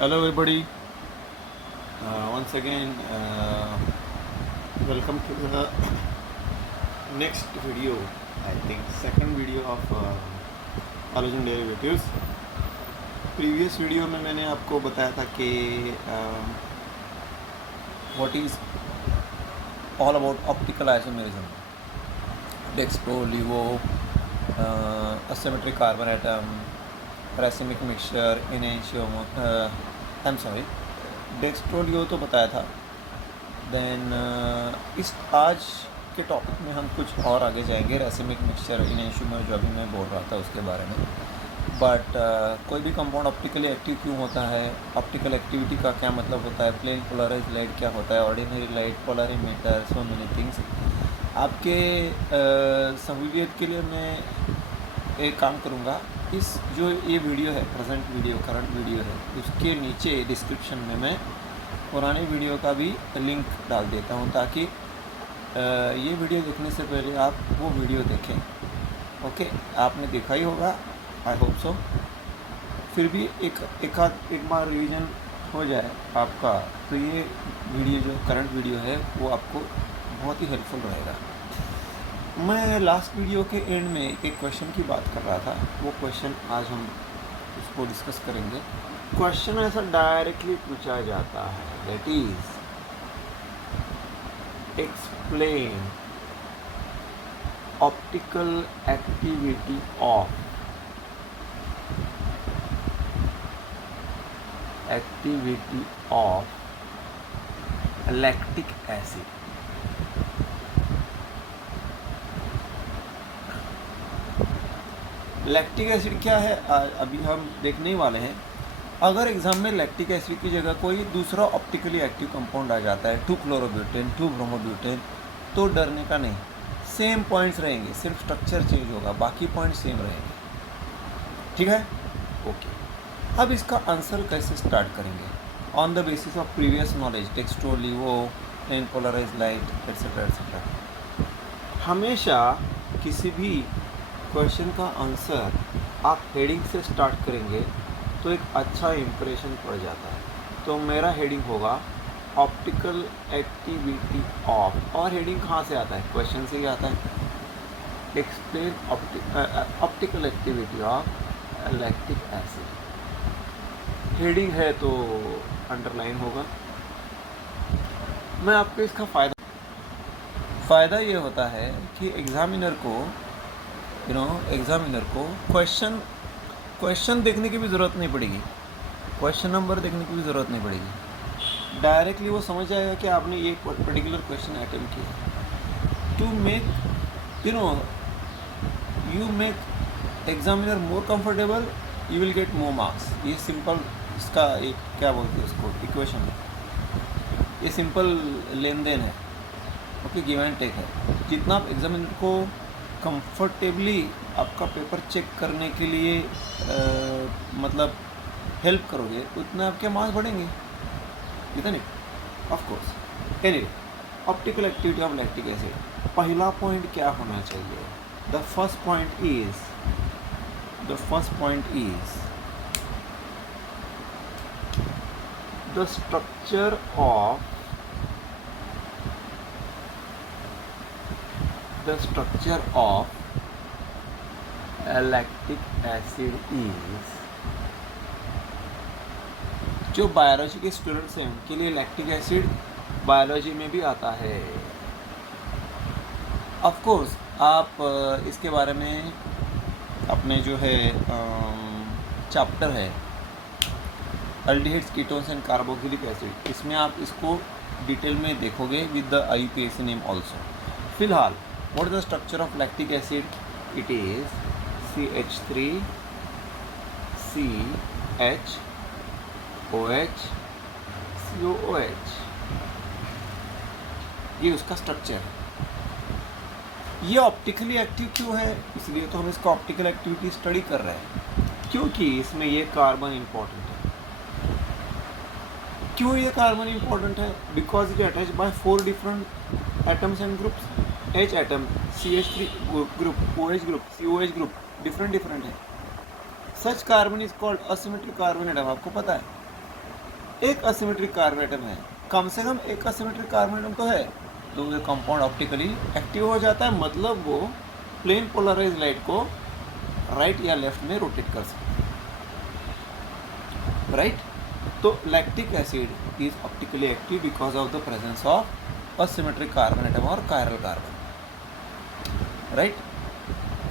Hello everybody, once again welcome to the next video, I think second video of Halogen derivatives. Previous video में मैंने आपको बताया था कि what is all about optical isomerism, dextro लिवो, asymmetric carbon atom, racemic mixture, डेक्स्ट्रोलियो तो बताया था। Then इस आज के टॉपिक में हम कुछ और आगे जाएंगे, रैसिमिक मिक्सचर, इनेंशियोमर, जो अभी मैं बोल रहा था उसके बारे में। बट कोई भी कंपाउंड ऑप्टिकली एक्टिव क्यों होता है, ऑप्टिकल एक्टिविटी का क्या मतलब होता है, प्लेन पोलराइज लाइट क्या होता है, ordinary light, polar emitter, so many things. आपके सहूलियत के लिए मैं एक काम करूँगा, इस जो ये वीडियो है, प्रेजेंट वीडियो, करंट वीडियो है, उसके नीचे डिस्क्रिप्शन में मैं पुराने वीडियो का भी लिंक डाल देता हूँ, ताकि ये वीडियो देखने से पहले आप वो वीडियो देखें। ओके, आपने देखा ही होगा, आई होप सो। फिर भी एक बार रिवीजन हो जाए आपका, तो ये वीडियो जो करंट वीडियो है वो आपको बहुत ही हेल्पफुल रहेगा। मैं लास्ट वीडियो के एंड में एक क्वेश्चन की बात कर रहा था, वो क्वेश्चन आज हम उसको डिस्कस करेंगे। क्वेश्चन ऐसा डायरेक्टली पूछा जाता है, that is explain optical activity of lactic acid. Lactic acid क्या है अभी हम देखने ही वाले हैं। अगर एग्जाम में लैक्टिक एसिड की जगह कोई दूसरा ऑप्टिकली एक्टिव कंपाउंड आ जाता है, 2-क्लोरोब्यूटेन, 2-ब्रोमोब्यूटेन, तो डरने का नहीं, सेम पॉइंट्स रहेंगे, सिर्फ स्ट्रक्चर चेंज होगा, बाकी पॉइंट सेम रहेंगे। ठीक है, ओके। अब इसका आंसर कैसे स्टार्ट करेंगे? On the basis of previous knowledge, dextro, levo, plane polarise light, etcetera etcetera. हमेशा किसी भी क्वेश्चन का आंसर आप हेडिंग से स्टार्ट करेंगे तो एक अच्छा इम्प्रेशन पड़ जाता है। तो मेरा हेडिंग होगा ऑप्टिकल एक्टिविटी ऑफ, और हेडिंग कहाँ से आता है? क्वेश्चन से ही आता है। Explain optical activity of lactic acid. Heading है तो अंडरलाइन होगा। मैं आपको इसका फ़ायदा ये होता है कि एग्ज़ामिनर को क्वेश्चन देखने की भी ज़रूरत नहीं पड़ेगी, क्वेश्चन नंबर देखने की भी ज़रूरत नहीं पड़ेगी। डायरेक्टली वो समझ जाएगा कि आपने ये पर्टिकुलर क्वेश्चन अटेम्प्ट किया। To make you make examiner more comfortable, you will get more marks. ये सिंपल, इसका एक क्या बोलते हैं उसको, इक्वेशन है, ये सिंपल लेन देन है। ओके, गिव एंड टेक है। जितना आप एग्जामिनर को कंफर्टेबली आपका पेपर चेक करने के लिए मतलब हेल्प करोगे, उतना आपके मार्क्स बढ़ेंगे, इतने of course. Anyway, optical activity of lactic acid, पहला पॉइंट क्या होना चाहिए? The first point is the structure of lactic acid is, जो बायोलॉजी के स्टूडेंट्स हैं उनके लिए लैक्टिक एसिड बायोलॉजी में भी आता है। ऑफ कोर्स आप इसके बारे में अपने जो है चैप्टर है aldehydes, ketones and carboxylic acid, इसमें आप इसको डिटेल में देखोगे with the IUPAC name also. फिलहाल what is the structure of lactic acid? It is CH3 CH OH COOH, ये उसका स्ट्रक्चर है। ये ऑप्टिकली एक्टिव क्यों है? इसलिए तो हम इसका ऑप्टिकल एक्टिविटी स्टडी कर रहे हैं, क्योंकि इसमें ये कार्बन इंपॉर्टेंट है। क्यों ये कार्बन इंपॉर्टेंट है? Because it attach by 4 different atoms and groups. H atom, CH3 group, OH group, COH group, different है। Such carbon is called asymmetric carbon atom, आपको पता है। एक असिमेट्रिक कार्बन एटम है, कम से कम एक असिमेट्रिक कार्बन एटम तो है, तो वो कंपाउंड ऑप्टिकली एक्टिव हो जाता है, मतलब वो प्लेन पोलराइज लाइट को राइट या लेफ्ट में रोटेट कर सकते हैं, राइट। तो lactic acid is optically active because of the presence of asymmetric carbon atom और कायरल कार्बन, राइट।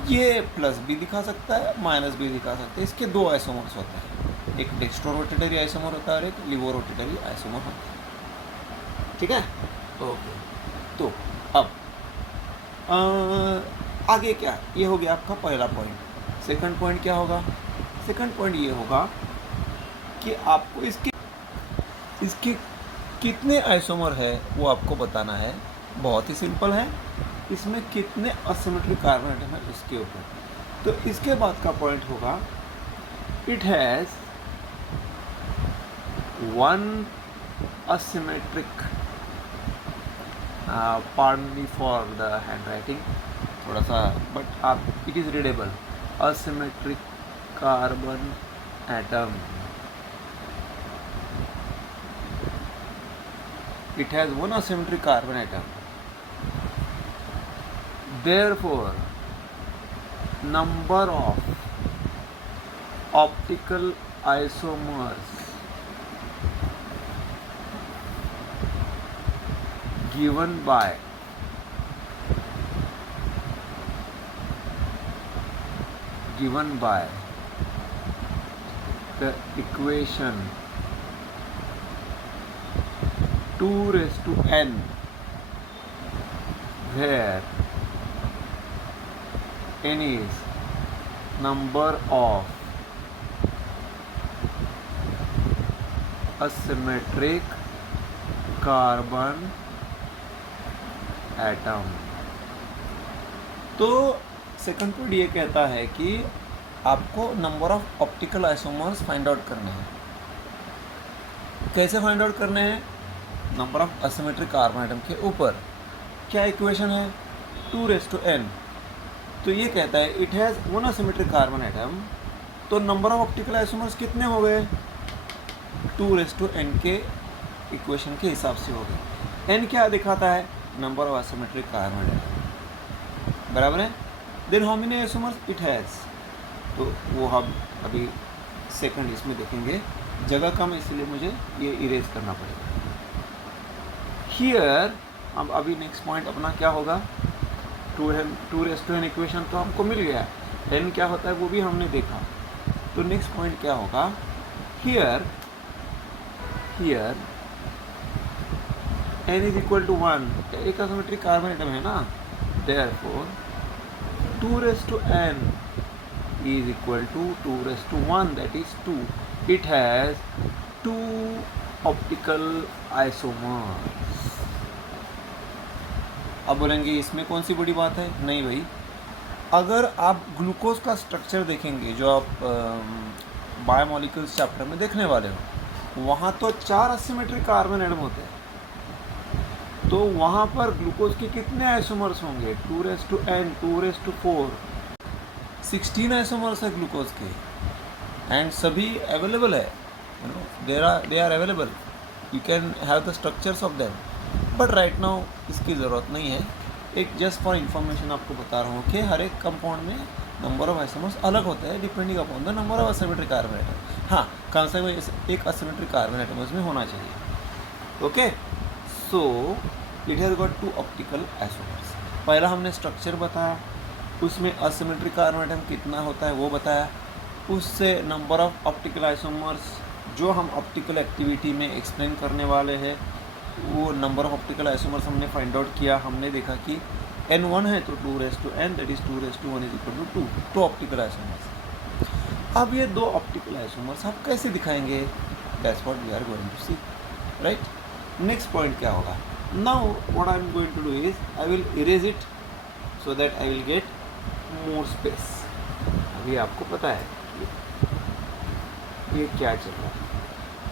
ये प्लस भी दिखा सकता है, माइनस भी दिखा सकता है। इसके दो आइसोमर्स होते हैं, एक डेक्स्ट्रो रोटेटरी आइसोमर होता है और एक लिवो रोटेटरी आइसोमर होता है, ठीक है। ओके, तो अब आगे क्या, ये हो गया आपका पहला पॉइंट। सेकंड पॉइंट क्या होगा? सेकंड पॉइंट ये होगा कि आपको इसके कितने आइसोमर है वो आपको बताना है। बहुत ही सिंपल है, इसमें कितने असिमेट्रिक कार्बन एटम है इसके ऊपर। तो इसके बाद का पॉइंट होगा, it has one asymmetric, pardon me for the handwriting थोड़ा सा, बट आप it is readable, asymmetric carbon atom. It has one asymmetric carbon atom. Therefore, number of optical isomers given by the equation 2 raised to n, where n is number of asymmetric carbon atom. तो second point ये कहता है कि आपको number of optical isomers find out करने हैं। कैसे find out करने हैं? Number of asymmetric carbon atom के ऊपर। क्या इक्वेशन है? 2 raised to n। तो ये कहता है it has one asymmetric carbon atom, तो नंबर ऑफ ऑप्टिकल आइसोमर्स कितने हो गए? 2 raised to n के इक्वेशन के हिसाब से हो गए। n क्या दिखाता है? Number of asymmetric carbon atom, बराबर है। Then how many isomers it has, तो वो हम अभी सेकंड इसमें देखेंगे, जगह कम है इसलिए मुझे ये इरेज करना पड़ेगा। हियर अब अभी नेक्स्ट पॉइंट अपना क्या होगा? 2 raised to n इक्वेशन तो हमको मिल गया, n क्या होता है वो भी हमने देखा। तो नेक्स्ट पॉइंट क्या होगा? Here n is equal to 1, एक असिमेट्रिक कार्बन एटम है ना, therefore 2 raised to n is equal to 2 raised to 1, that is 2. It has 2 optical isomers. अब बोलेंगे इसमें कौन सी बड़ी बात है? नहीं भाई, अगर आप ग्लूकोज का स्ट्रक्चर देखेंगे जो आप बायोमोलिक्यूल्स चैप्टर में देखने वाले हो, वहाँ तो 4 असिमेट्रिक कार्बन एटम होते हैं। तो वहाँ पर ग्लूकोज के कितने आइसोमर्स होंगे? 2 raised to n, 2 raised to 4, 16 isomers है ग्लूकोज के, एंड सभी अवेलेबल है, they are available, you can have the structures of them, but right now इसकी ज़रूरत नहीं है। एक जस्ट फॉर इन्फॉर्मेशन आपको बता रहा हूँ कि हर एक कंपाउंड में नंबर ऑफ आइसोमर्स अलग होता है depending upon the number of asymmetric carbon atom. हाँ, कम से कम एक असिमेट्रिक कार्बन एटम उसमें होना चाहिए। Okay, so it has got 2 optical isomers. पहला हमने स्ट्रक्चर बताया, उसमें असिमेट्रिक कार्बन एटम कितना होता है वो बताया, उससे नंबर ऑफ ऑप्टिकल आइसोमर्स जो हम ऑप्टिकल एक्टिविटी में एक्सप्लेन करने वाले हैं, वो नंबर ऑफ ऑप्टिकल आइसोमर्स हमने फाइंड आउट किया। हमने देखा कि n1 है तो 2 raised to n, that is 2 raised to 1 is equal to 2 optical isomers. अब ये 2 ऑप्टिकल आइसोमर्स आप कैसे दिखाएंगे? That's what we are going to see, right. Next point क्या होगा? Now what I am going to do is I will erase it so that I will get more space. अभी आपको पता है ये क्या चल रहा है,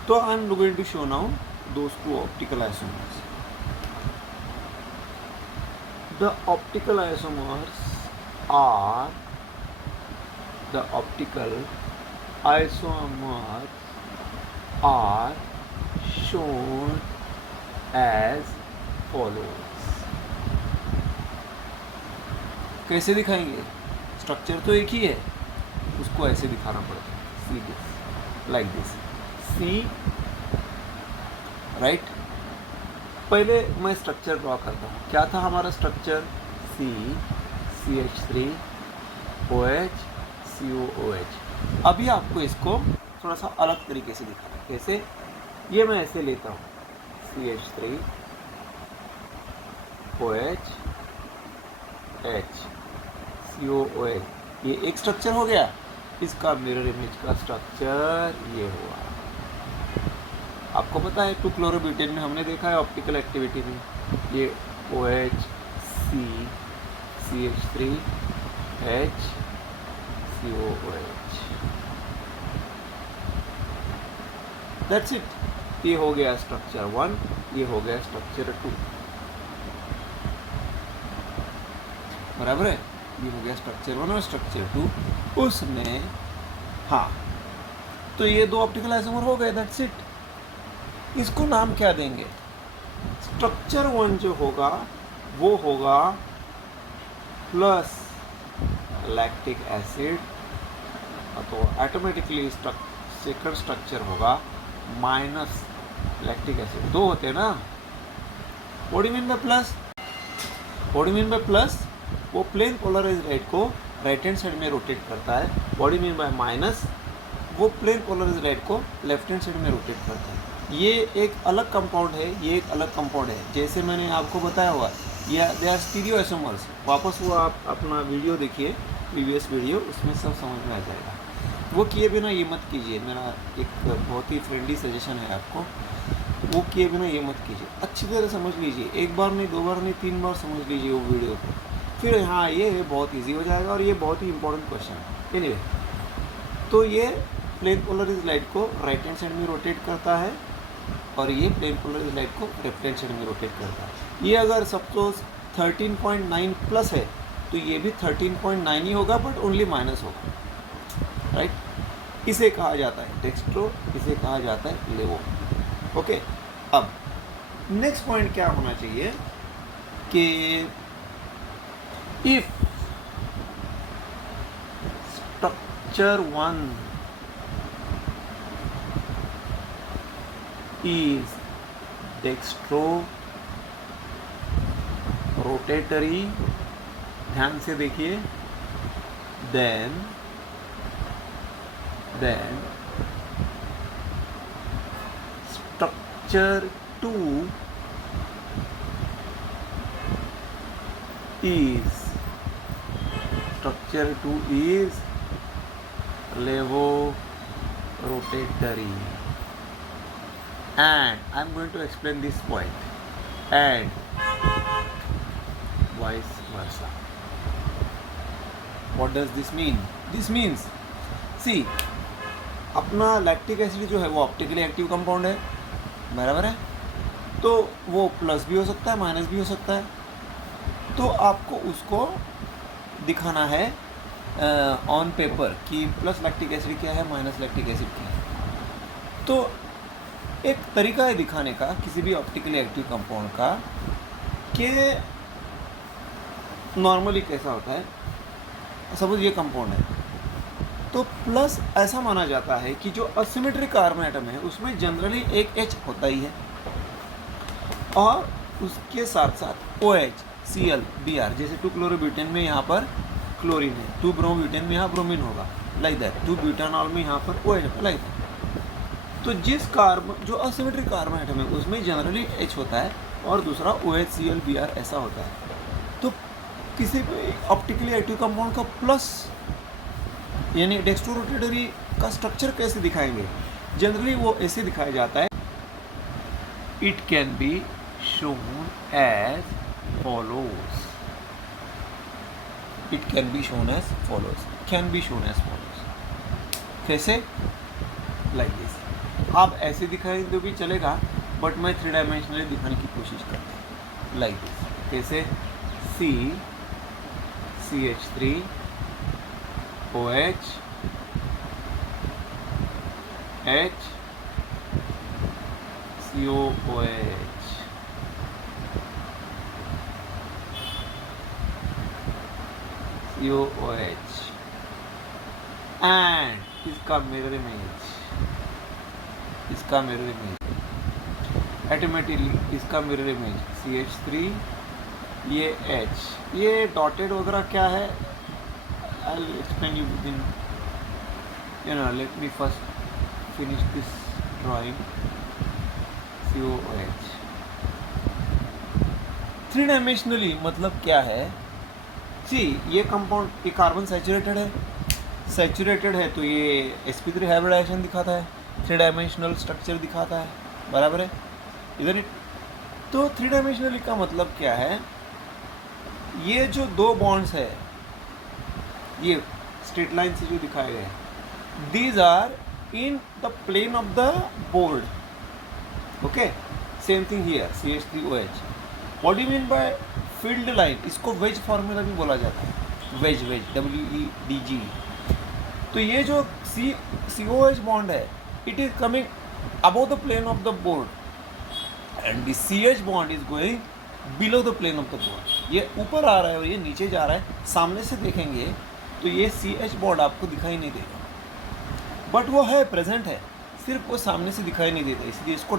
तो I am going to show now those 2 optical isomers. The optical isomers are shown as follows. कैसे दिखाएंगे? स्ट्रक्चर तो एक ही है, उसको ऐसे दिखाना पड़ता है. See this, like this. See right. पहले मैं स्ट्रक्चर ड्रॉ करता हूँ. क्या था हमारा स्ट्रक्चर? सी CH3 OH COOH. अभी आपको इसको थोड़ा सा अलग तरीके से दिखाना है. कैसे? ये मैं ऐसे लेता हूँ, CH3 OH H COOH. ये एक स्ट्रक्चर हो गया. इसका मिरर इमेज का स्ट्रक्चर ये हुआ. आपको पता है 2-chlorobutyne में हमने देखा है ऑप्टिकल एक्टिविटी में ये OH C CH3 H COOH. That's it. ये हो गया स्ट्रक्चर 1, ये हो गया स्ट्रक्चर 2. बराबर है. ये हो गया स्ट्रक्चर 1 और स्ट्रक्चर 2. उसमें हाँ, तो ये दो ऑप्टिकल आइसोमर हो गए. That's it. इसको नाम क्या देंगे? स्ट्रक्चर 1 जो होगा वो होगा प्लस लैक्टिक एसिड, तो ऑटोमेटिकली सेकंड स्ट्रक्चर होगा माइनस लैक्टिक एसिड. दो होते हैं ना. What do you mean bye plus? What do you mean bye plus? वो प्लेन पोलराइज्ड लाइट को राइट हैंड साइड में रोटेट करता है. What do you mean bye minus? वो प्लेन पोलराइज्ड लाइट को लेफ्ट हैंड साइड में rotate करता है. ये एक अलग कंपाउंड है, ये एक अलग कंपाउंड है. जैसे मैंने आपको बताया हुआ, ये दे आर स्टीरियो आइसोमर्स. वापस वो आप अपना वीडियो देखिए, प्रीवियस वीडियो, उसमें सब समझ में आ जाएगा. वो किए बिना ये मत कीजिए. मेरा एक बहुत ही फ्रेंडली सजेशन है आपको. वो किए बिना ये मत कीजिए. अच्छी तरह समझ लीजिए. एक बार नहीं, 2 बार नहीं, 3 बार समझ लीजिए वो वीडियो को. फिर हाँ, ये बहुत ईजी हो जाएगा और ये बहुत ही इंपॉर्टेंट क्वेश्चन है. एनीवे, तो ये प्लेन पोलराइज्ड लाइट को राइट हैंड साइड में रोटेट करता है और ये प्लेन पोलराइज्ड लाइट को लेफ्ट हैंड साइड में रोटेट करता है. ये अगर सपोज 13.9 प्लस है तो ये भी 13.9 ही होगा, बट ओनली माइनस होगा. राइट. इसे कहा जाता है डेक्स्ट्रो, इसे कहा जाता है लेवो. ओके. अब नेक्स्ट पॉइंट क्या होना चाहिए कि if structure 1 is dextro rotatory, ध्यान से देखिए, then structure 2 is levorotatory. And I'm going to explain this point. And vice versa. What does this mean? This means, see, अपना लैक्टिक एसिड जो है वो ऑप्टिकली एक्टिव कंपाउंड है. बराबर है. तो वो प्लस भी हो सकता है, माइनस भी हो सकता है. तो आपको उसको दिखाना है ऑन पेपर कि प्लस लैक्टिक एसिड क्या है, माइनस लैक्टिक एसिड क्या है. तो एक तरीका है दिखाने का किसी भी ऑप्टिकली एक्टिव कंपाउंड का कि नॉर्मली कैसा होता है. सपोज ये कंपाउंड है तो प्लस ऐसा माना जाता है कि जो असिमेट्रिक कार्बन एटम है उसमें जनरली एक H होता ही है और उसके साथ साथ OH Cl Br. जैसे 2-chlorobutyne में यहाँ पर क्लोरीन है, 2-bromobutyne में यहाँ ब्रोमीन होगा, लाइक दैट. 2-butanol में यहाँ पर OH, लाइक दैट. तो जिस कार्बन जो असिमेट्रिक कार्बन एटम है उसमें जनरली H होता है और दूसरा OH Cl Br ऐसा होता है. तो किसी भी ऑप्टिकली एक्टिव कंपाउंड का प्लस यानी डेक्स्ट्रोरोटेटरी का स्ट्रक्चर कैसे दिखाएंगे? जनरली वो ऐसे दिखाया जाता है. It can be shown as follows. It can be shown as follows. Can be shown as follows. कैसे? Like this. आप ऐसे दिखाएंगे भी चलेगा, बट मैं 3 डायमेंशनली दिखाने की कोशिश करता हूँ. Like this. कैसे? C CH3 OH H COOH. COOH and इसका मिरर इमेज, ऑटोमेटिकली इसका मिरर इमेज CH3, ये H, ये डॉटेड वगैरह क्या है, I'll explain you within, let me first finish this drawing. COOH 3 dimensionally मतलब क्या है? ये कंपाउंड, ये कार्बन सैचुरेटेड है तो ये sp3 हाइब्रिडाइजेशन दिखाता है, 3 डायमेंशनल स्ट्रक्चर दिखाता है, बराबर है इधर। तो 3 डायमेंशनली का मतलब क्या है? ये जो 2 बॉन्ड्स है, ये स्ट्रेट लाइन से जो दिखाए गए, these are in the plane of the board. Okay, same thing here CH3OH. What do you mean by field line? इसको वेज फार्मूला भी बोला जाता है, वेज WEDG. तो ये जो COH बॉन्ड है, it is coming above the plane of the board and the CH bond is going below the plane of the board. ये ऊपर आ रहा है और ये नीचे जा रहा है. सामने से देखेंगे तो ये CH बॉन्ड आपको दिखाई नहीं देगा, बट वो है, प्रेजेंट है, सिर्फ वो सामने से दिखाई नहीं देता, इसलिए इसको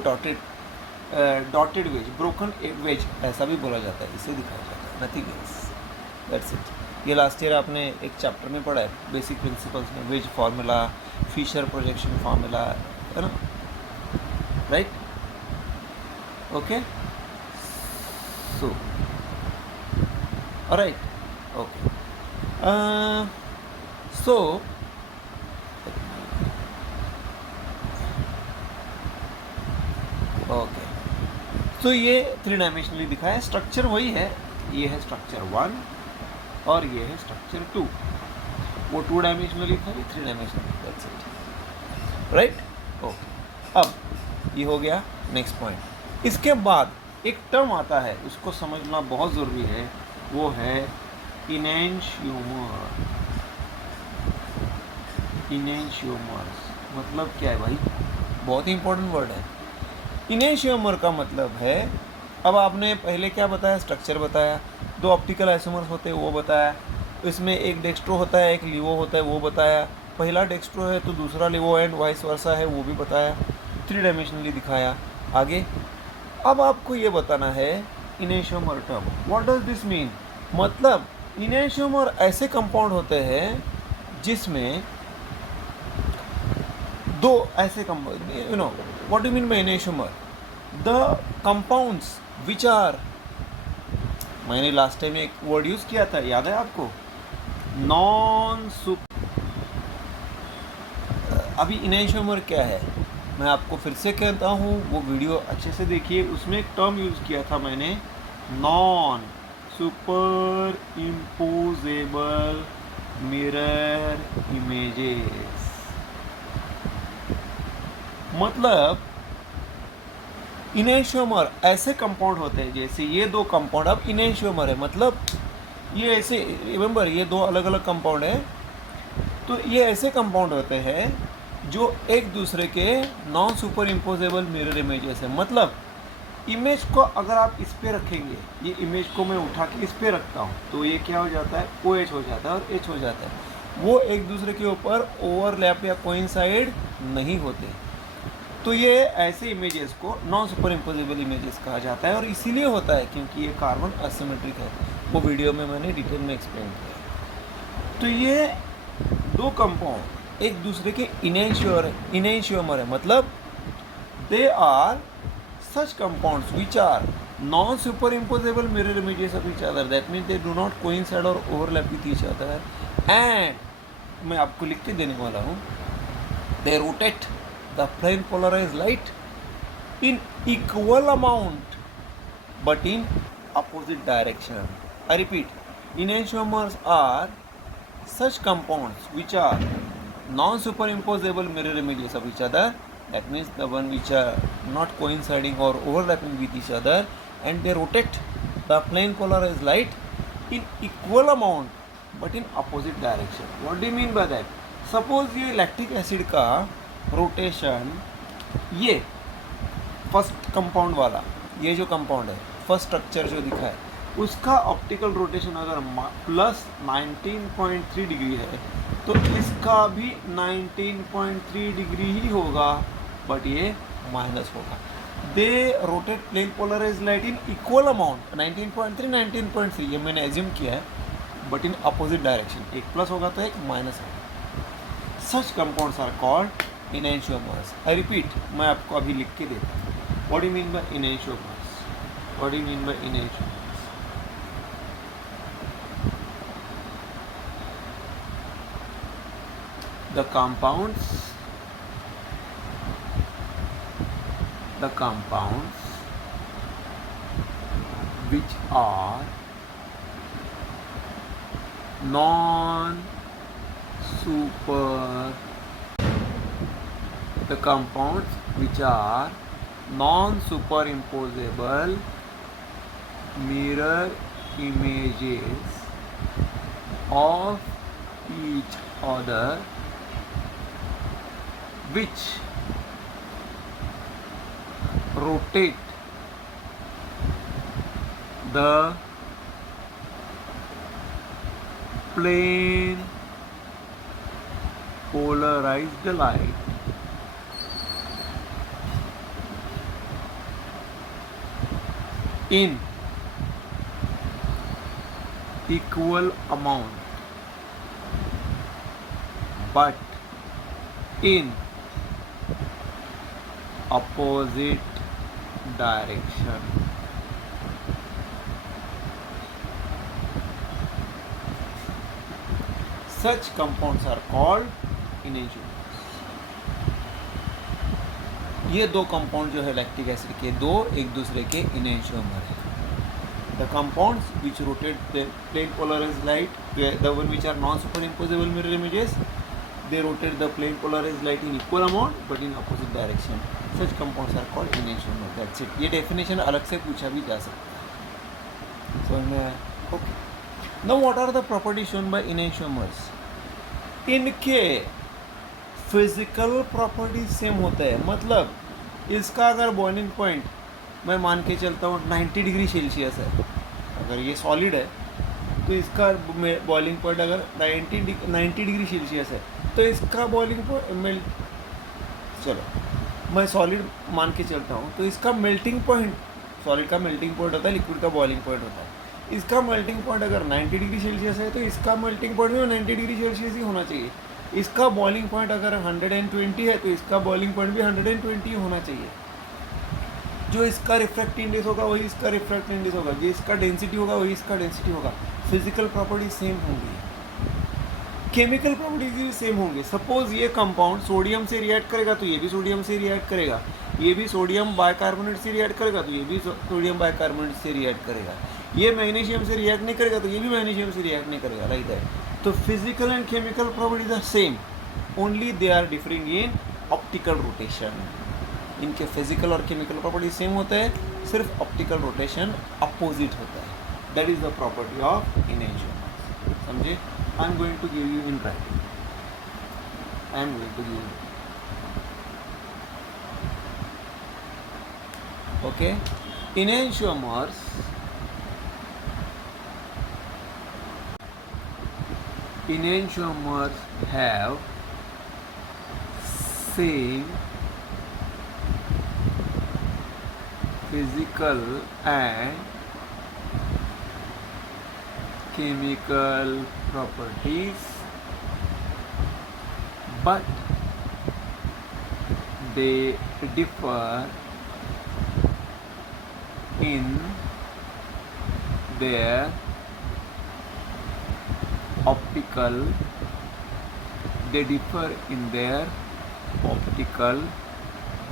डॉटेड वेज, ब्रोकन वेज ऐसा भी बोला जाता है, इसे दिखाया जाता है, नथिंग एल्स, दैट्स इट. ये लास्ट ईयर आपने एक चैप्टर में पढ़ा है, बेसिक प्रिंसिपल्स में, wedge formula, Fischer projection formula, है ना, right? Okay, so alright, okay, so okay, तो ये 3 डायमेंशनली दिखा है. स्ट्रक्चर वही है, ये है स्ट्रक्चर 1 और ये है स्ट्रक्चर 2. वो 2 डायमेंशनली था, ये 3 dimensionally, that's it, right? Okay, अब ये हो गया नेक्स्ट पॉइंट. इसके बाद एक टर्म आता है, उसको समझना बहुत ज़रूरी है, वो है इनेंशियोमर. इनेंशियोमर्स मतलब क्या है भाई? बहुत ही इंपॉर्टेंट वर्ड है. इनेंशियोमर का मतलब है, अब आपने पहले क्या बताया? स्ट्रक्चर बताया, 2 ऑप्टिकल आइसोमर्स होते हैं वो बताया, इसमें एक डेक्स्ट्रो होता है, एक लिवो होता है वो बताया, पहला डेक्स्ट्रो है तो दूसरा लिवो एंड वाइस वर्सा है वो भी बताया, 3 डायमेंशनली दिखाया. आगे अब आपको ये बताना है enantiomer term, what does this mean? मतलब इनेंशियोमर ऐसे कंपाउंड होते हैं जिसमें 2 ऐसे compound, what do mean by enantiomer? The compounds which are, मैंने लास्ट टाइम एक वर्ड यूज़ किया था, याद है आपको? नॉन सुप. अभी इनेंशियोमर क्या है मैं आपको फिर से कहता हूँ, वो वीडियो अच्छे से देखिए, उसमें एक टर्म यूज़ किया था मैंने, non super imposable mirror images. मतलब इनेंशियोमर ऐसे कंपाउंड होते हैं, जैसे ये 2 कंपाउंड, अब इनेंशियोमर है मतलब ये ऐसे, रिमेंबर ये 2 अलग अलग कंपाउंड है, तो ये ऐसे कंपाउंड होते हैं जो एक दूसरे के non super imposable mirror images है. मतलब इमेज को अगर आप इस पे रखेंगे, ये इमेज को मैं उठा के इस पे रखता हूँ तो ये क्या हो जाता है? OH हो जाता है और H हो जाता है. वो एक दूसरे के ऊपर ओवरलैप या कोइंसाइड नहीं होते. तो ये ऐसे इमेजेस को नॉन सुपर इम्पोजेबल इमेजेस कहा जाता है, और इसीलिए होता है क्योंकि ये कार्बन असिमेट्रिक है. वो वीडियो में मैंने डिटेल में एक्सप्लेन किया. तो ये 2 कंपाउंड एक दूसरे के इनेंशियोमर है, मतलब they are such compounds which are non-superimposable mirror images of each other. That means they do not coincide or overlap with each other. And मैं आपको लिख के देने वाला हूँ, they rotate the plane polarized light in equal amount but in opposite direction. I repeat, enantiomers are such compounds which are non-superimposable mirror images of each other. That means the one which are not coinciding or overlapping with each other, and they rotate the plane polarized light in equal amount but in opposite direction. What do you mean by that? Suppose ये lactic acid का rotation ये first compound वाला, ये जो compound है, first structure जो दिखा है, उसका ऑप्टिकल रोटेशन अगर प्लस 19.3 डिग्री है तो इसका भी 19.3 डिग्री ही होगा, बट ये माइनस होगा. They rotate plane polarise light in equal amount, 19.3 19.3 ये मैंने एज्यूम किया है, बट इन अपोजिट डायरेक्शन. एक प्लस होगा तो एक माइनस होगा. Such compounds are called enantiomers. I repeat, मैं आपको अभी लिख के देता हूँ. What do you mean by enantiomers? What do you mean by enantiomers? The compounds which are non-superimposable mirror images of each other, which rotate the plane polarized light in equal amount, but in opposite direction. Such compounds are called enantiomers. ये दो compound जो है lactic acid के, दो एक दूसरे के enantiomer है. The compounds which rotate the plane polarized light, the one which are non-superimposable mirror images, they rotate the plane polarized light in equal amount but in opposite direction. Such compounds are called enantiomer. That's it. ये definition अलग से पूछा भी जा सकता है. समझ में आया? Okay. Now what are the properties shown by enantiomers? इनके फिजिकल प्रॉपर्टीज सेम होता है. मतलब इसका अगर बॉइलिंग पॉइंट मैं मान के चलता हूँ 90 डिग्री सेल्सियस है, अगर ये सॉलिड है तो इसका बॉइलिंग पॉइंट अगर 90 डिग्री सेल्सियस है तो इसका बॉइलिंग पॉइंट चलो मैं सॉलिड मान के चलता हूँ तो इसका मेल्टिंग पॉइंट, सॉलिड का मेल्टिंग पॉइंट होता है, लिक्विड का बॉइलिंग पॉइंट होता है. इसका मेल्टिंग पॉइंट अगर 90 डिग्री सेल्सियस है तो इसका मेल्टिंग पॉइंट भी 90 डिग्री सेल्सियस ही होना चाहिए. इसका बॉइलिंग पॉइंट अगर 120 है तो इसका बॉइलिंग पॉइंट भी 120 होना चाहिए. जो इसका रिफ्रैक्टिव इंडेक्स होगा वही इसका रिफ्रैक्टिव इंडेक्स होगा, जो इसका डेंसिटी होगा वही इसका डेंसिटी होगा. फिजिकल प्रॉपर्टी सेम होंगी, केमिकल प्रॉपर्टीज भी सेम होंगे. सपोज ये कंपाउंड सोडियम से रिएक्ट करेगा तो ये भी सोडियम से रिएक्ट करेगा, ये भी सोडियम बाइकार्बोनेट से रिएक्ट करेगा तो ये भी सोडियम बाइकार्बोनेट से रिएक्ट करेगा, ये मैग्नीशियम से रिएक्ट नहीं करेगा तो ये भी मैग्नीशियम से रिएक्ट नहीं करेगा, लाइक दैट. तो physical and chemical properties are same, only they are differing in optical rotation. इनके फिजिकल और केमिकल प्रॉपर्टी सेम होते हैं, सिर्फ ऑप्टिकल रोटेशन अपोजिट होता है. That is the property of enantiomers. समझे? I am going to give you in writing. I am going to give you. Okay. enantiomers have same physical and chemical properties, but they differ in their optical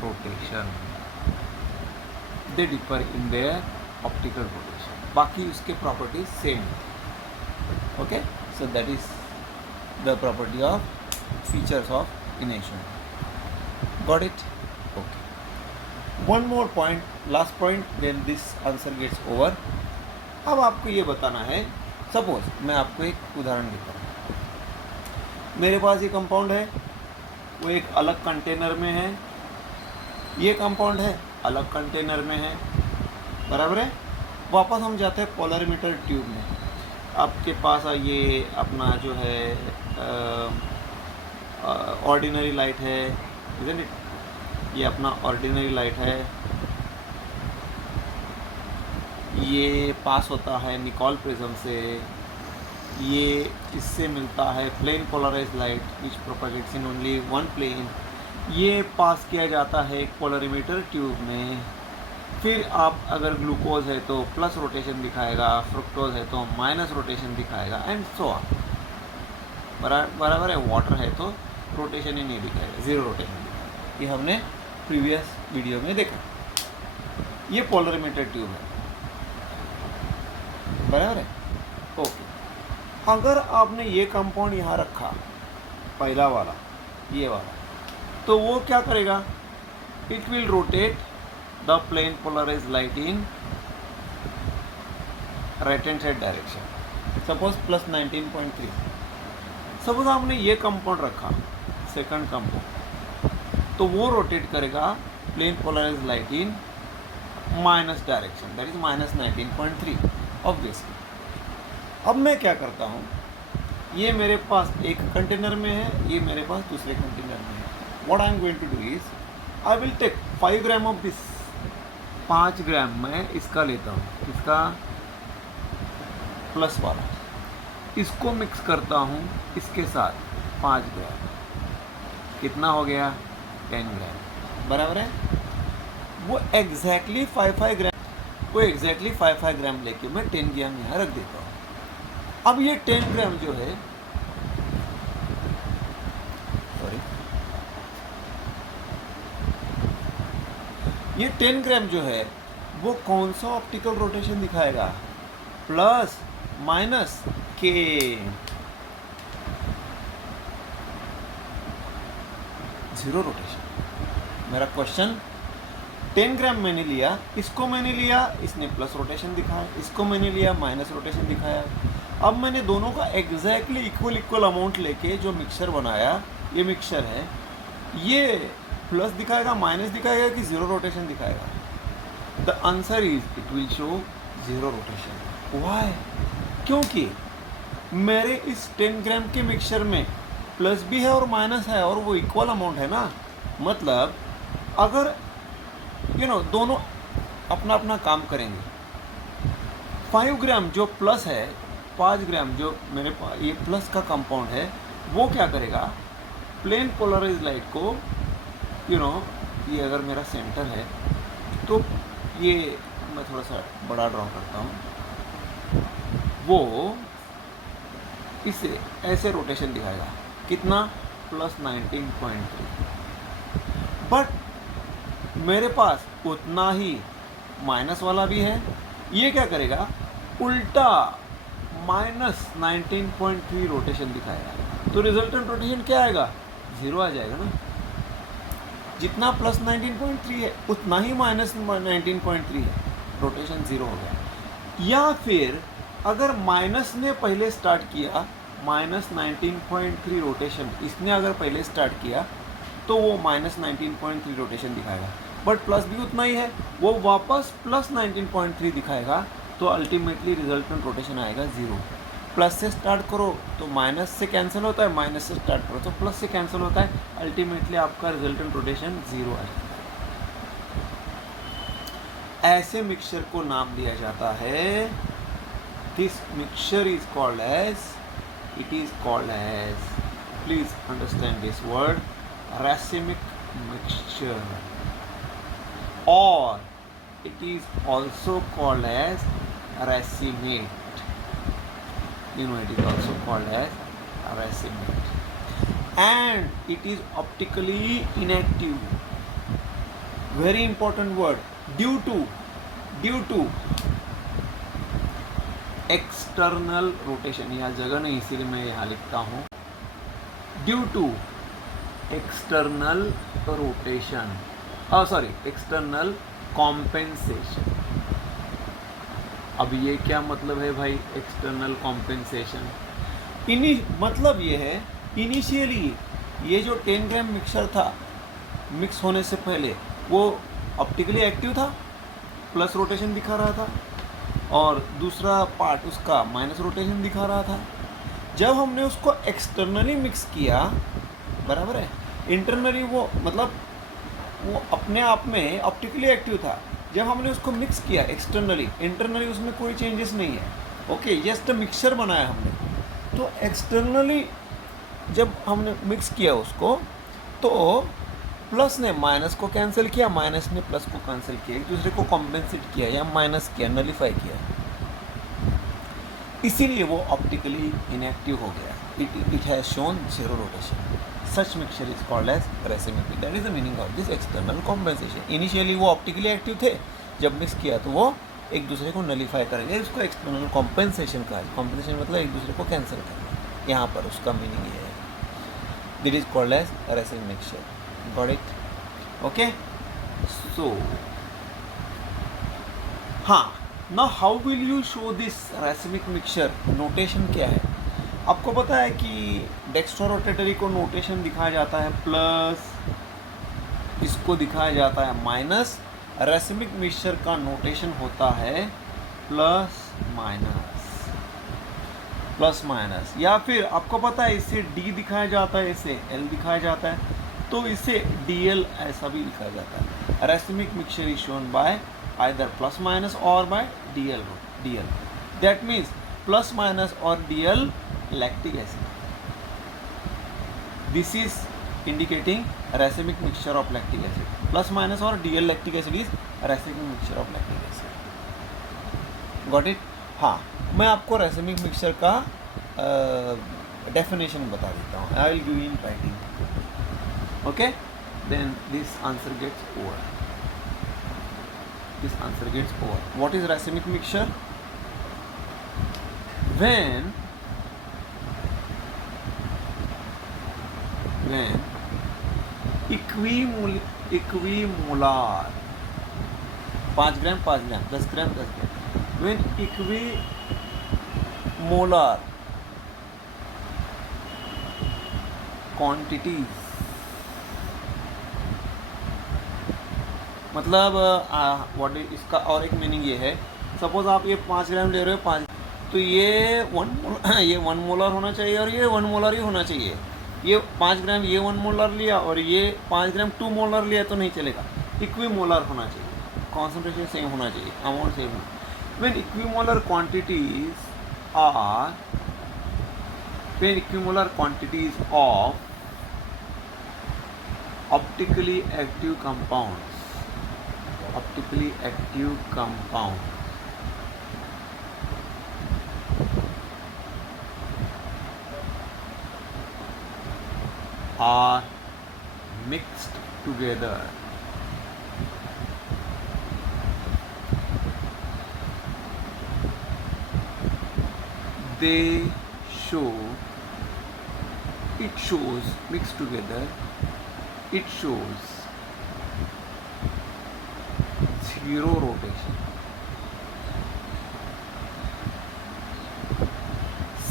rotation. बाकी उसके properties same. Okay, so that is the property of features of enantiomer. Got it? Okay. One more point, last point, then this answer gets over. अब आपको ये बताना है, suppose मैं आपको एक उदाहरण देता हूँ. मेरे पास ये कंपाउंड है, वो एक अलग कंटेनर में है, ये कंपाउंड है, अलग कंटेनर में है, बराबर है। वापस हम जाते हैं पोलरीमीटर ट्यूब में। आपके पास ये अपना जो है ऑर्डिनरी लाइट है, इज़न्ट इट? ये अपना ऑर्डिनरी लाइट है, ये पास होता है निकॉल प्रिज्म से, ये इससे मिलता है plane polarized light which propagates in only one plane. ये पास किया जाता है एक पोलरीमीटर ट्यूब में। फिर आप अगर ग्लूकोज है तो प्लस रोटेशन दिखाएगा, फ्रुक्टोज है तो माइनस रोटेशन दिखाएगा, एंड सो ऑन। बराबर है। वाटर है तो रोटेशन ही नहीं दिखाएगा, ज़ीरो रोटेशन दिखाएगा। ये हमने प्रीवियस वीडियो में देखा। ये पोलरीमीटर ट्यूब है, बराबर है। ओके, अगर आपने ये कंपाउंड यहाँ रखा, पहला वाला, ये वाला, तो वो क्या करेगा? It will rotate the plane polarized light in right hand side direction. Suppose plus 19.3। Suppose आपने ये कंपाउंड रखा, सेकंड कंपाउंड, तो वो रोटेट करेगा plane polarized light in minus direction, that is minus 19.3 obviously. अब मैं क्या करता हूँ, ये मेरे पास एक कंटेनर में है, ये मेरे पास दूसरे कंटेनर में है। What I am going to do is I will take 5 gram of this, 5 gram मैं इसका लेता हूँ, इसका प्लस वाला, इसको मिक्स करता हूँ इसके साथ 5 ग्राम। कितना हो गया? 10 ग्राम, बराबर है। वो एग्जैक्टली 5 ग्राम लेके मैं 10 ग्राम यहाँ रख देता हूँ। अब ये 10 ग्राम जो है, सॉरी, ये 10 ग्राम जो है वो कौन सा ऑप्टिकल रोटेशन दिखाएगा? प्लस माइनस के। Zero rotation. मेरा क्वेश्चन, 10 ग्राम मैंने लिया, इसको मैंने लिया, इसने प्लस रोटेशन दिखाया, इसको मैंने लिया, माइनस रोटेशन दिखाया। अब मैंने दोनों का एग्जैक्टली इक्वल अमाउंट लेके जो मिक्सचर बनाया, ये मिक्सचर है, ये प्लस दिखाएगा, माइनस दिखाएगा कि जीरो रोटेशन दिखाएगा? The answer is it will show zero rotation. Why? क्योंकि मेरे इस 10 ग्राम के मिक्सचर में प्लस भी है और माइनस है, और वो इक्वल अमाउंट है ना। मतलब अगर दोनों अपना अपना काम करेंगे, 5 ग्राम जो प्लस है, 5 ग्राम जो मेरे पास ये प्लस का कंपाउंड है, वो क्या करेगा? प्लेन पोलराइज्ड लाइट को, ये अगर मेरा सेंटर है तो ये मैं थोड़ा सा बड़ा ड्रॉ करता हूँ, वो इसे ऐसे रोटेशन दिखाएगा। कितना? प्लस 19.3। बट मेरे पास उतना ही माइनस वाला भी है, ये क्या करेगा? उल्टा माइनस 19.3 रोटेशन दिखाएगा। तो रिजल्टेंट रोटेशन क्या आएगा? जीरो आ जाएगा ना। जितना प्लस 19.3 है उतना ही माइनस 19.3 है, रोटेशन जीरो हो गया। या फिर अगर माइनस ने पहले स्टार्ट किया, माइनस 19.3 रोटेशन इसने अगर पहले स्टार्ट किया, तो वो माइनस 19.3 रोटेशन दिखाएगा। बट प्लस भी उतना ही है, वो वापस प्लस 19.3 दिखाएगा। तो अल्टीमेटली रिजल्टेंट रोटेशन आएगा जीरो। प्लस से स्टार्ट करो तो माइनस से कैंसिल होता है, माइनस से स्टार्ट करो तो प्लस से कैंसिल होता है, अल्टीमेटली आपका रिजल्टेंट रोटेशन जीरो आ जाता है। ऐसे मिक्सचर को नाम दिया जाता है, this mixture is called as, please understand this word, racemic mixture, or it is also called as racemate. It is also called as racemate, and it is optically inactive. Very important word. Due to external rotation. यहाँ जगह नहीं, इसीलिए मैं यहाँ लिखता हूँ due to external rotation, external compensation. अब ये क्या मतलब है भाई एक्सटर्नल कॉम्पेंसेशन? मतलब ये है, इनिशियली ये जो 10 ग्राम मिक्सचर था, मिक्स होने से पहले वो ऑप्टिकली एक्टिव था, प्लस रोटेशन दिखा रहा था, और दूसरा पार्ट उसका माइनस रोटेशन दिखा रहा था। जब हमने उसको एक्सटर्नली मिक्स किया, बराबर है, इंटरनली वो मतलब वो अपने आप में ऑप्टिकली एक्टिव था। जब हमने उसको मिक्स किया एक्सटर्नली, इंटरनली उसमें कोई चेंजेस नहीं है। ओके, जस्ट मिक्सचर बनाया हमने। तो एक्सटर्नली जब हमने मिक्स किया उसको, तो प्लस ने माइनस को कैंसिल किया, माइनस ने प्लस को कैंसिल किया, एक दूसरे को कॉम्पेंसेट किया या माइनस किया, नलीफाई किया, इसीलिए वो ऑप्टिकली इनएक्टिव हो गया। It has shown zero rotation. Such mixture is called as racemic. That is the meaning of this external compensation. Initially वो ऑप्टिकली एक्टिव थे, जब मिक्स किया तो वो एक दूसरे को नलीफाई करेंगे, इसको एक्सटर्नल कॉम्पेंसेशन कहा है। कॉम्पेंसेशन मतलब एक दूसरे को कैंसिल करना, यहाँ पर उसका मीनिंग ये है। That is called as racemic mixture. Got it? Okay, so हाँ, now how will you show this racemic mixture? Notation क्या है? आपको पता है कि डेक्स्ट्रो रोटेटरी को नोटेशन दिखाया जाता है प्लस, इसको दिखाया जाता है माइनस। रेसिमिक मिक्सचर का नोटेशन होता है प्लस माइनस, प्लस माइनस। या फिर आपको पता है इसे डी दिखाया जाता है, इसे एल दिखाया जाता है, तो इसे डी एल ऐसा भी लिखा जाता है। Racemic mixture is shown bye either plus minus or by DL. That means plus minus or DL lactic acid. This is indicating racemic mixture of lactic acid. Plus minus or DL lactic acid is racemic mixture of lactic acid. Got it? हाँ, मैं आपको racemic mixture का definition बता देता हूँ. I will give you in writing. Okay? Then this answer gets over. This answer gets over. What is racemic mixture? When equimolar 5 gram 5 gram 10 gram 10 gram, when equimolar quantities, मतलब what is इसका और एक meaning ये है, suppose आप ये 5 ग्राम ले रहे हो 5, तो ये 1 मोलर होना चाहिए और ये 1 मोलर ही होना चाहिए। ये 5 ग्राम ये 1 मोलर लिया और ये 5 ग्राम 2 मोलर लिया तो नहीं चलेगा, इक्विमोलर होना चाहिए, कॉन्सेंट्रेशन सेम होना चाहिए, अमाउंट सेम होना। When equimolar quantities of optically active compounds are mixed together, it shows zero rotation.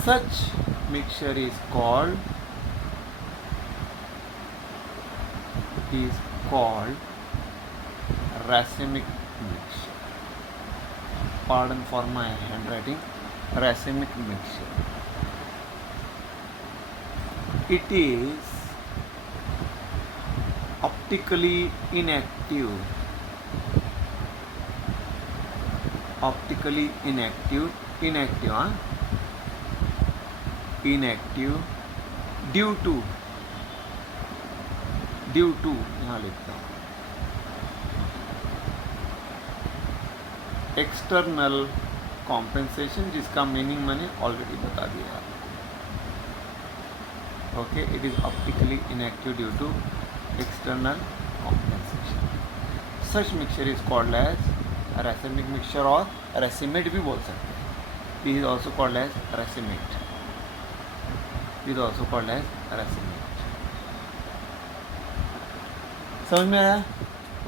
Such mixture is called racemic mixture. Pardon for my handwriting. Racemic mixture. It is optically inactive due to यहाँ लिखता हूँ external compensation, जिसका meaning मैंने already बता दिया। Okay, it is optically inactive due to external compensation. Such mixture is called as racemic mixture और racemate भी बोल सकते हैं। This is also called as racemate. समझ में आया?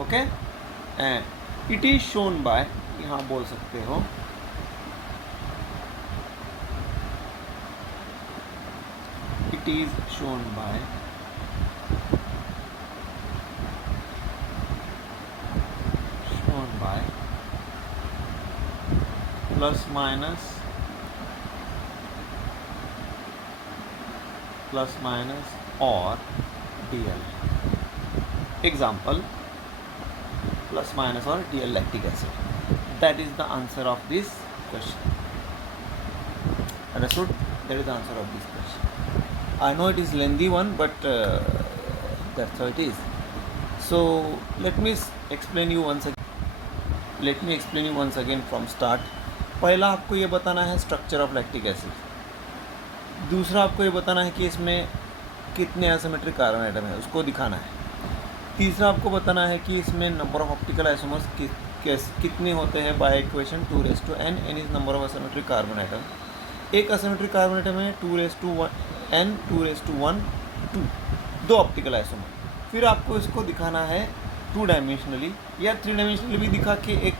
Okay, and it is shown by, यहाँ बोल सकते हो it is shown by plus minus और DL. Example, plus minus or DL lactic acid. That is the answer of this question. Understood? That is the answer of this question. I know it is lengthy one, but that's how it is. So let me explain you once again from start. पहला आपको ये बताना है structure of lactic acid. दूसरा आपको ये बताना है कि इसमें कितने एसिमेट्रिक कार्बन एटम है, उसको दिखाना है. तीसरा आपको बताना है कि इसमें नंबर ऑफ ऑप्टिकल आइसोमर्स कितने होते हैं by equation 2n. n is number of asymmetric carbon atom. एक एसिमेट्रिक कार्बन एटम है 2n 2 दो ऑप्टिकल आइसोमर. फिर आपको इसको दिखाना है 2 डायमेंशनली या 3 डायमेंशनली भी दिखा के एक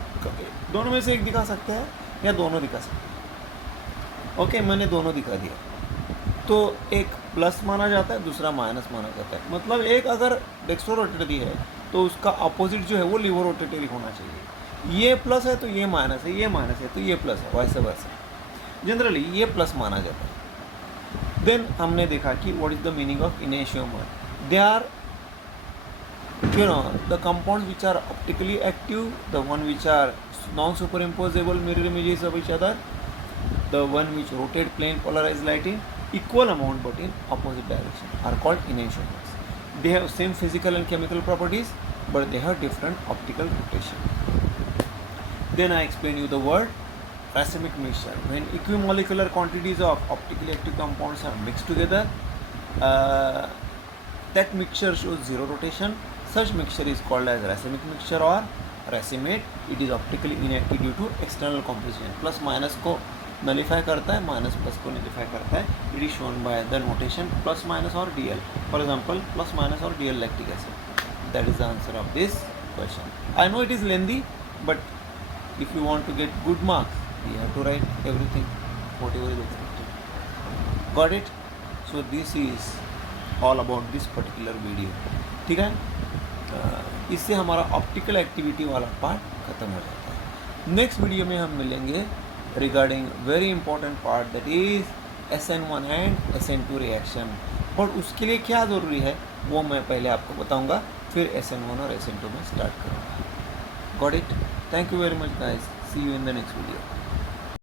दोनों में से एक दिखा सकते हैं या दोनों दिखा सकते हैं. ओके, मैंने दोनों दिखा दिया. तो एक प्लस माना जाता है, दूसरा माइनस माना जाता है. मतलब एक अगर डेक्स्ट्रो रोटेटरी है तो उसका अपोजिट जो है वो लिवर रोटेटरी होना चाहिए. ये प्लस है तो ये माइनस है, ये माइनस है तो ये प्लस है, वैसे वैसे. जनरली ये प्लस माना जाता है. देन हमने देखा कि what is the meaning of enantiomer. They are the compounds which are optically active, the one which are non-superimposable mirror images of each other, the one which rotate plane polarized light in equal amount but in opposite direction are called enantiomers. They have same physical and chemical properties but they have different optical rotation. Then I explain you the word racemic mixture. When equimolecular quantities of optically active compounds are mixed together, that mixture shows zero rotation. Such mixture is called as racemic mixture or racemate. It is optically inactive due to external composition. Plus minus को nullify करता है, minus plus को nullify करता है. It is shown by the notation plus minus or DL. For example, plus minus or DL lactic acid. That is the answer of this question. I know it is lengthy, but if you want to get good marks, you have to write everything, whatever is expected. Got it? So this is all about this particular video. ठीक है. इससे हमारा optical activity वाला part ख़त्म हो जाता है. Next video में हम मिलेंगे regarding very important part that is SN1 and SN2 reaction. और उसके लिए क्या ज़रूरी है वो मैं पहले आपको बताऊंगा, फिर SN1 और SN2 में स्टार्ट करूँगा. Got it? Thank you very much guys. See you in the next video.